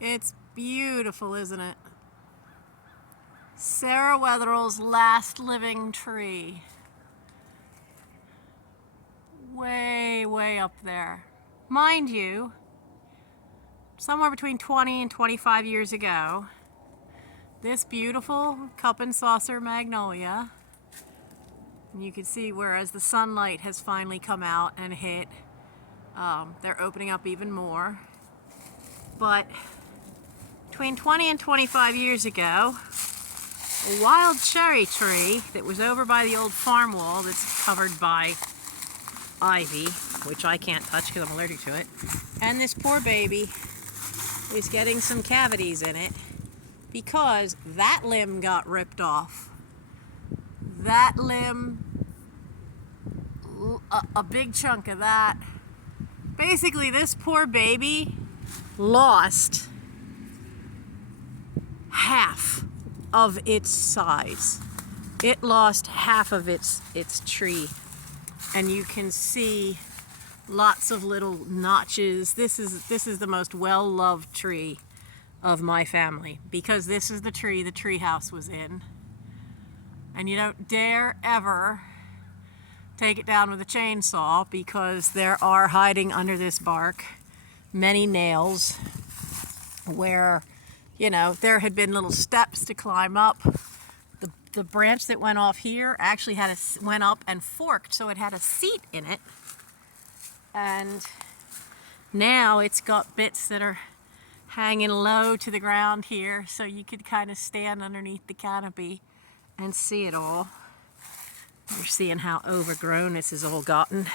It's beautiful, isn't it? Sarah Wetherill's last living tree. Way, way up there. Mind you, somewhere between 20 and 25 years ago, this beautiful cup and saucer magnolia, and you can see where as the sunlight has finally come out and hit, they're opening up even more. But between 20 and 25 years ago, a wild cherry tree that was over by the old farm wall that's covered by ivy, which I can't touch because I'm allergic to it, and this poor baby is getting some cavities in it because that limb got ripped off. That limb, a big chunk of that. Basically, this poor baby lost half of its size. It lost half of its tree, and you can see lots of little notches. This is the most well-loved tree of my family because this is the tree the treehouse was in, and you don't dare ever take it down with a chainsaw because there are hiding under this bark many nails where, you know, there had been little steps to climb up. The branch that went off here actually went up and forked, so it had a seat in it. And now it's got bits that are hanging low to the ground here, so you could kind of stand underneath the canopy and see it all. You're seeing how overgrown this has all gotten.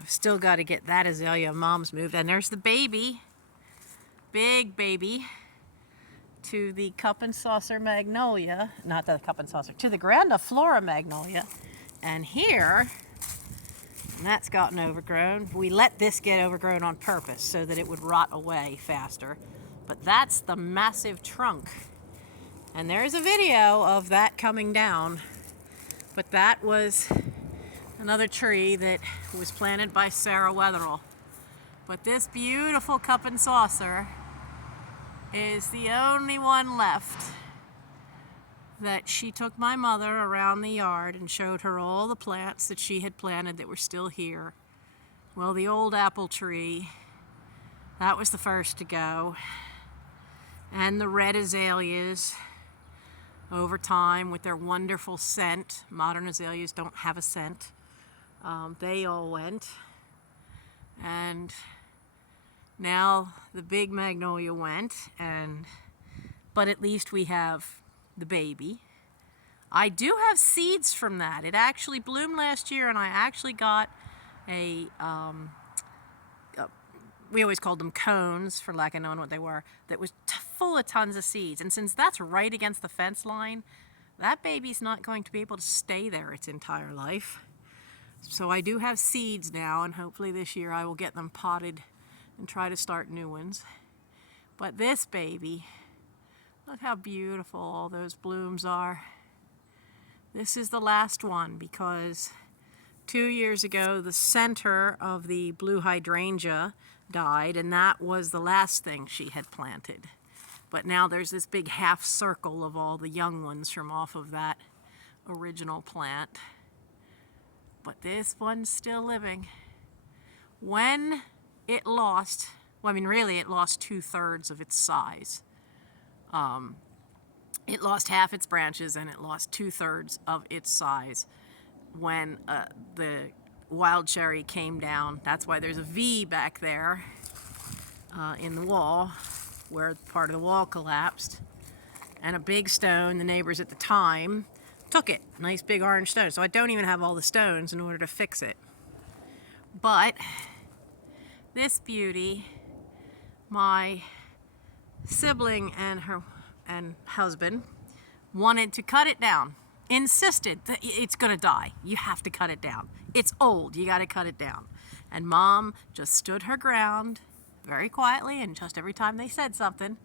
I've still got to get that azalea Mom's moved. And there's the baby, big baby, to the cup and saucer magnolia, not the cup and saucer, to the grandiflora magnolia. And here, and that's gotten overgrown. We let this get overgrown on purpose so that it would rot away faster. But that's the massive trunk. And there's a video of that coming down. But that was another tree that was planted by Sarah Wetherill. But this beautiful cup and saucer is the only one left that she took my mother around the yard and showed her all the plants that she had planted that were still here. Well, the old apple tree, that was the first to go. And the red azaleas, over time, with their wonderful scent. Modern azaleas don't have a scent. They all went. And now the big magnolia went, but at least we have the baby. I do have seeds from that. It actually bloomed last year, and I actually got we always called them cones for lack of knowing what they were, that was full of tons of seeds. And since that's right against the fence line, that baby's not going to be able to stay there its entire life. So I do have seeds now, and hopefully this year I will get them potted and try to start new ones. But this baby, look how beautiful all those blooms are. This is the last one because 2 years ago the center of the blue hydrangea died, and that was the last thing she had planted. But now there's this big half circle of all the young ones from off of that original plant. But this one's still living. When it lost, well, I mean, really it lost 2/3 of its size. It lost half its branches and it lost 2/3 of its size when the wild cherry came down. That's why there's a V back there in the wall where part of the wall collapsed. And a big stone, the neighbors at the time took it. Nice big orange stone. So I don't even have all the stones in order to fix it. But this beauty, my sibling and her husband wanted to cut it down. Insisted that it's gonna die. You have to cut it down. It's old, you gotta cut it down. And Mom just stood her ground very quietly, and just every time they said something,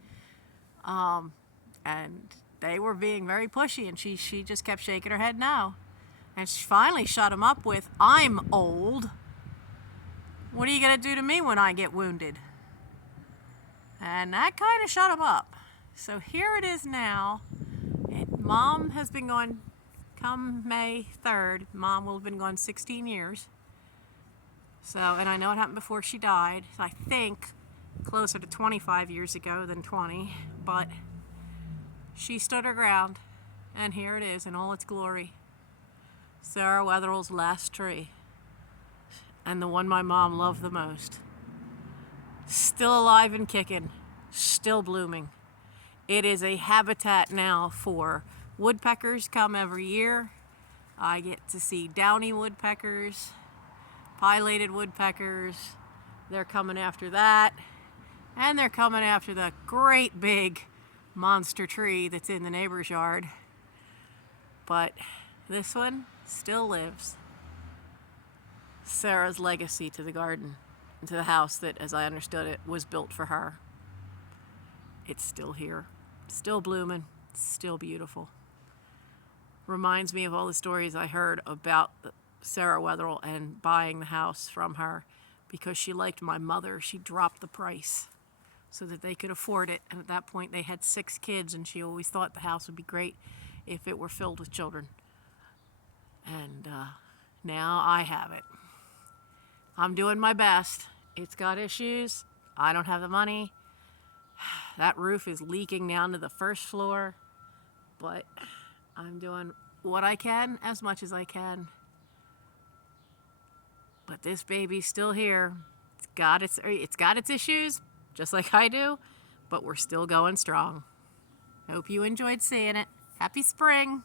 and they were being very pushy, and she just kept shaking her head no. And she finally shut him up with, "I'm old. What are you gonna do to me when I get wounded?" And that kind of shut him up. So here it is now. Mom has been gone, come May 3rd, Mom will have been gone 16 years. So, and I know it happened before she died. I think closer to 25 years ago than 20, but she stood her ground, and here it is in all its glory. Sarah Wetherill's last tree, and the one my mom loved the most. Still alive and kicking, still blooming. It is a habitat now for woodpeckers. Come every year. I get to see downy woodpeckers, pileated woodpeckers. They're coming after that. And they're coming after the great big monster tree that's in the neighbor's yard. But this one still lives. Sarah's legacy to the garden, to the house that, as I understood it, was built for her. It's still here, still blooming, still beautiful. Reminds me of all the stories I heard about Sarah Wetherill and buying the house from her. Because she liked my mother, she dropped the price so that they could afford it. And at that point they had 6 kids, and she always thought the house would be great if it were filled with children. And now I have it. I'm doing my best. It's got issues. I don't have the money. That roof is leaking down to the first floor. But I'm doing what I can, as much as I can. But this baby's still here. It's got its issues, just like I do, but we're still going strong. Hope you enjoyed seeing it. Happy spring.